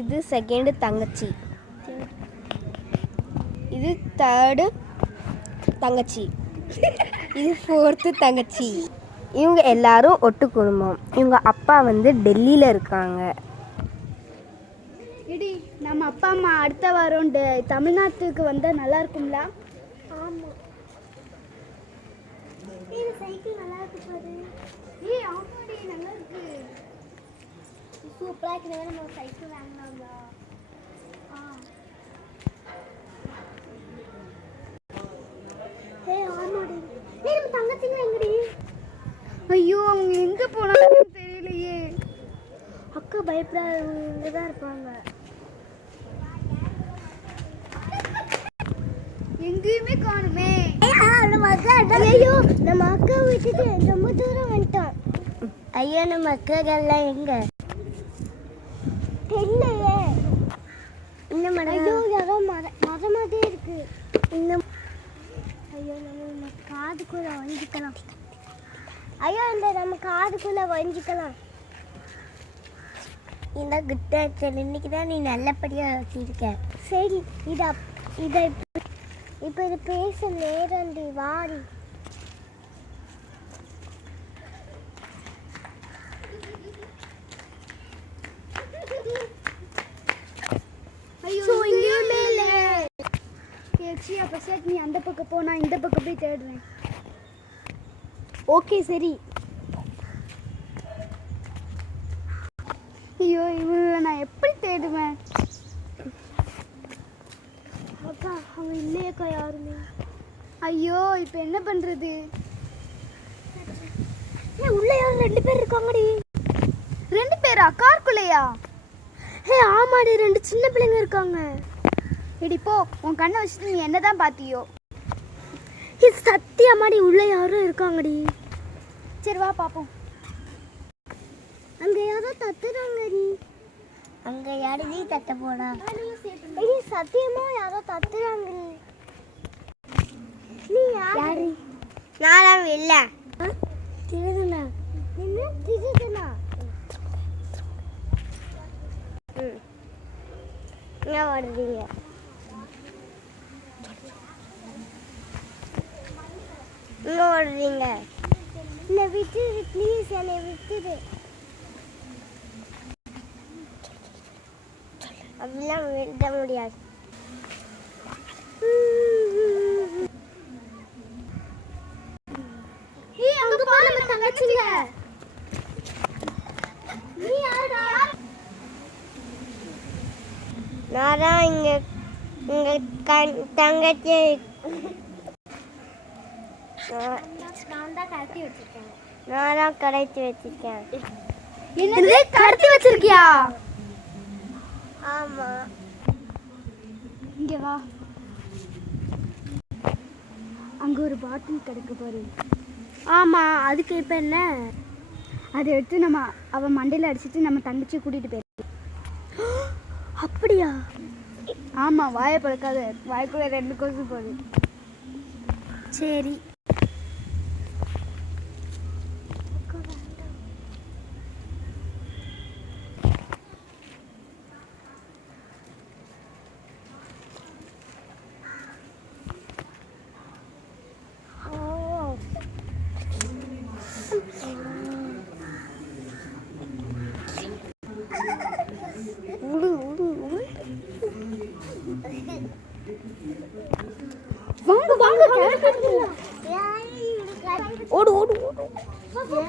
இது செகண்ட் தங்கச்சி, இது தேர்டு தங்கச்சி, இது ஃபோர்த்து தங்கச்சி. இவங்க எல்லாரும் ஒட்டு குடும்பம். இவங்க அப்பா வந்து டெல்லியில் இருக்காங்க. இடி நம்ம அப்பா அம்மா அடுத்த வாரம் தமிழ்நாட்டுக்கு வந்தால் நல்லா இருக்கும்ல? ஆமாம். இது சைக்கிள் நல்லா இருக்கு பாரு. ஏய் ஆமாடி நல்லா இருக்கு. சூப்பராக இருக்கிற நம்ம சைக்கிள் வாங்கலாம்ல. ஏய் ஆமாடி. ஏய் நம்ம தங்கச்சிங்க எங்கடி? ஐயோ அவங்க எங்கே போனாங்கன்னு தெரியலையே. அக்கா பயப்படாத, இங்கே தான் இருப்பாங்க. எங்கேயுமே காணுமே. ஐயோ நம்ம அக்கா விட்டுட்டு ரொம்ப தூரம் வந்துட்டோம். ஐயோ நம்ம அக்காக்கெல்லாம் எங்க தெரியலையே. இந்த மரம் ஐயோ யாரோ மரம் மாதிரி இருக்கு. இந்த ஐயோ நம்ம காதுக்குள்ள வஞ்சிக்கலாம். ஐயோ இந்த நம்ம காதுக்குள்ள வஞ்சிக்கலாம். இந்த கிட்ட இன்னைக்கு தான் நீ நல்லபடியாக வச்சிருக்க. சரி இதை இப்போ இது பேச நேரண்டி வாடி. ஐயோ இங்கேயுமே இல்லை. அப்போ சரி நீ அந்த பக்கம் போ, நான் இந்த பக்கம் போய் தேடுறேன். ஓகே சரி. ஐயோ இவங்களை நான் எப்படி தேடுவேன்? அக்கா அவங்க இல்லையக்கா யாருமே. ஐயோ இப்போ என்ன பண்ணுறது? உள்ள யாரும் 2 பேர் இருக்காங்கடி. 2 பேரா? காருக்குள்ளையா? ஆமாடி 2 சின்ன பிள்ளைங்க இருக்காங்க. இடி போ, உன் கண்ணை வச்சுட்டு நீ என்ன தான் பார்த்தியோ? சத்தியமாடி உள்ள யாரும் இருக்காங்கடி. சரி வா பார்ப்போம். அங்கே யாரோ தத்துறாங்கடி. அங்கே யாருடி தட்ட போனா? சத்தியமா யாரோ தத்துறாங்க. நீ யாரு? நானும் இல்லை. திருதுனா என்ன திருதுனா? என்ன வருவீங்க? என்ன வருவீங்க? என்னை விட்டுரு ப்ளீஸ், என்னை விட்டுரு. அப்படிலாம் விட முடியாது. நான் தான் இங்க தங்கச்சி. நான் தான் கடைச்சி வச்சிருக்கேன். என்னது கடத்தி வச்சிருக்கியா? ஆமா. இங்க வா. அங்க ஒரு பாட்டில் கிடக்கு பாரு. ஆமா, அதுக்கு இப்ப என்ன? அதை எடுத்து நம்ம அவ மண்டையில அடிச்சிட்டு நம்ம தங்கச்சி கூட்டிட்டு போயிரு. அப்படியா? ஆமா, வாயை பழக்காத. வாய்க்குள்ள 2 கொசு போகுது. சரி வாங்க வாங்க, ஓடு ஓடு ஓடு.